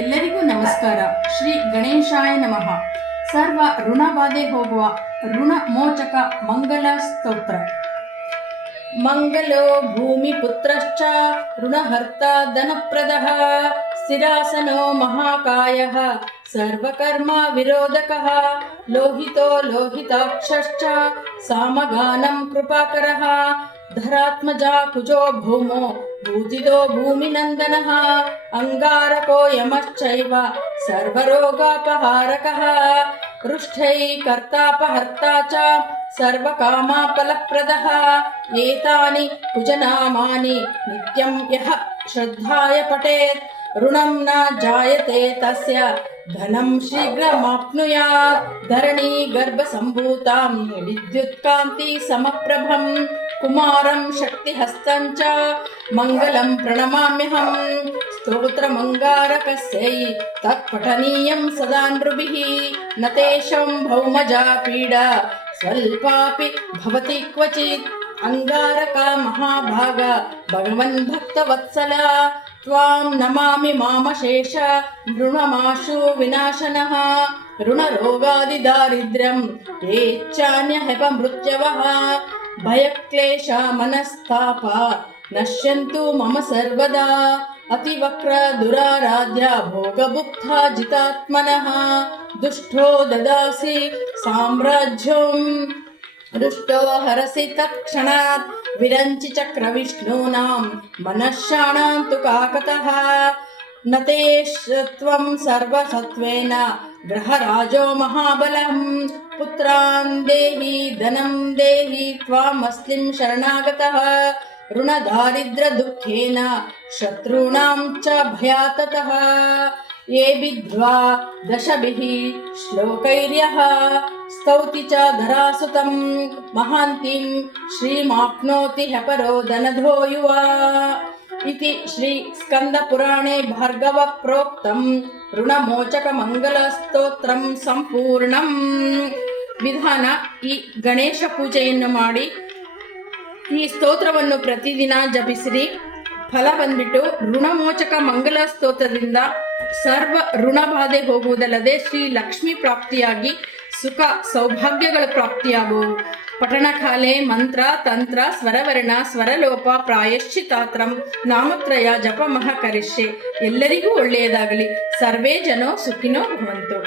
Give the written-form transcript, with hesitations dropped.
ಎಲ್ಲರಿಗೂ ನಮಸ್ಕಾರ. ಶ್ರೀ ಗಣೇಶಾಯ ನಮಃ. ಸರ್ವ ಋಣಬಾಧೆ ಹೋಗುವ ಋಣಮೋಚಕ ಮಂಗಲ ಸ್ತೋತ್ರ. ಮಂಗಲೋ ಭೂಮಿಪುತ್ರಶ್ಚ ಋಣಹರ್ತ ಧನಪ್ರದಃ ಸ್ಥಿರಾಸನೋ ಮಹಾಕಾಯಃ ಸರ್ವಕರ್ಮ ವಿರೋಧಕಃ ಲೋಹಿತೋ ಲೋಹಿತಾಕ್ಷಶ್ಚ ಸಾಮಗಾನಂ ಕೃಪಾಕರಃ ಧರಾತ್ಮಜಾ ಕುಜೋ ಭೌಮೋ ಭೂತಿದೋ ಭೂಮಿನಂದನಃ ಅಂಗಾರಕೋ ಯಮಶ್ಚೈವ ಸರ್ವರೋಗಾಪಹಾರಕಃ ರುಷ್ಠೈ ಕರ್ತಾಪಹರ್ತಾ ಚ ಸರ್ವಕಾಮಾಫಲಪ್ರದಃ ಏತಾನಿ ಕುಜನಾಮಾನಿ ನಿತ್ಯಂ ಯಃ ಶ್ರದ್ಧಾಯ ಪಠೇತ್ ಋಣಂ ನ ಜಾಯತೆ ತಸ್ಯ ಧನಂ ಶೀಘ್ರಮಾಪ್ನುಯಾತ್ ಧರಣಿ ಗರ್ಭಸಂಭೂತಾಂ ವಿದ್ಯುತ್ಕಾಂತಿ ಸಮಪ್ರಭಂ ಕುಮಾರಂ ಶಕ್ತಿಹಸ್ತಂಚ ಮಂಗಲಂ ಪ್ರಣಮಾಮ್ಯಹಂ ಸ್ತೋತ್ರಮಂಗಾರಕಸ್ಯೈ ತತ್ಪಠನೀಯಂ ಸದಾ ನೃಭಿಃ ನ ತೇಷಾಂ ಭೌಮಜಾ ಪೀಡಾ ಸ್ವಲ್ಪಾಪಿ ಭವತಿ ಕ್ವಚಿತ್ ಅಂಗಾರಕ ಮಹಾಭಾಗ ಭಗವನ್ ಭಕ್ತವತ್ಸಲ ತ್ವಾಂ ನಮಾಮಿ ಮಾಮಶೇಷ ಋಣಮಾಶು ವಿನಾಶನಃ ಋಣರೋಗಾದಿ ದಾರಿದ್ರ್ಯಂ ಯೇಚ್ಛಾನ್ಯಹಪ ಮೃತ್ಯವಃ ಭಯಕ್ಲೇಶ ಮನಸ್ತಾಪ ನಶ್ಯಂತು ಮಮ ಸರ್ವದಾ ಅತಿವಕ್ರ ದುರಾರಾಧ್ಯ ಭೋಗಭುಕ್ತ ಜಿತಾತ್ಮನಃ ದುಷ್ಟೋ ದದಾಸಿ ಸಾಮ್ರಾಜ್ಯಂ ದುಷ್ಟೋ ಹರಸಿ ತತ್ಕ್ಷಣಾತ್ ವಿರಂಚಿ ಚಕ್ರವಿಷ್ಣೂನಾಂ ಮನಃಶಾಣಾಂ ತು ಕಾಕತಃ ನತೇಶ್ತ್ವಂ ಸರ್ವಸತ್ವೇನ ಗ್ರಹರಾಜೋ ಮಹಾಬಲಂ ಪುತ್ರಾನ್ ದೇಹಿ ಧನಂ ದೇಹಿ ತ್ವಾಮಸ್ಲಿಂ ಶರಣಾಗತಃ ಋಣದಾರಿದ್ರ ದುಃಖೇನ ಶತ್ರುಣಾಂ ಚ ಭಯಾತತಃ ಯೇ ಬಿದ್ವಾ ದಶಭಿಃ ಶ್ಲೋಕೈರ್ಯಃ ಸ್ತೌತಿ ಚ ಧರಾಸುತಂ ಮಹಾಂತಿಂ ಶ್ರೀಮಾಪ್ನೋತಿ ಹಪರೋ ಧನಧೋ ಯುವ ಇತಿ ಶ್ರೀ ಸ್ಕಂದ ಪುರಾಣೇ ಭಾರ್ಗವ ಪ್ರೋಕ್ತಂ ಋಣಮೋಚಕ ಮಂಗಲ ಸ್ತೋತ್ರಂ ಸಂಪೂರ್ಣಂ. ವಿಧಾನ: ಈ ಗಣೇಶ ಪೂಜೆಯನ್ನು ಮಾಡಿ ಈ ಸ್ತೋತ್ರವನ್ನು ಪ್ರತಿದಿನ ಜಪಿಸಿರಿ. ಫಲ ಬಂದ್ಬಿಟ್ಟು ಋಣಮೋಚಕ ಮಂಗಲ ಸ್ತೋತ್ರದಿಂದ ಸರ್ವ ಋಣಬಾಧೆ ಹೋಗುವುದಲ್ಲದೆ ಶ್ರೀ ಲಕ್ಷ್ಮಿ ಪ್ರಾಪ್ತಿಯಾಗಿ ಸುಖ ಸೌಭಾಗ್ಯಗಳ ಪ್ರಾಪ್ತಿಯಾಗುವು. ಪಠಣಕಾಲೆ ಮಂತ್ರ ತಂತ್ರ ಸ್ವರವರ್ಣ ಸ್ವರಲೋಪ ಪ್ರಾಯಶ್ಚಿತಾತ್ರಂ ನಾಮತ್ರಯ ಜಪಮಃ ಕರಿಷ್ಯೆ. ಎಲ್ಲರಿಗೂ ಒಳ್ಳೆಯದಾಗಲಿ. ಸರ್ವೇ ಜನೋ ಸುಖಿನೋ ಭವಂತು.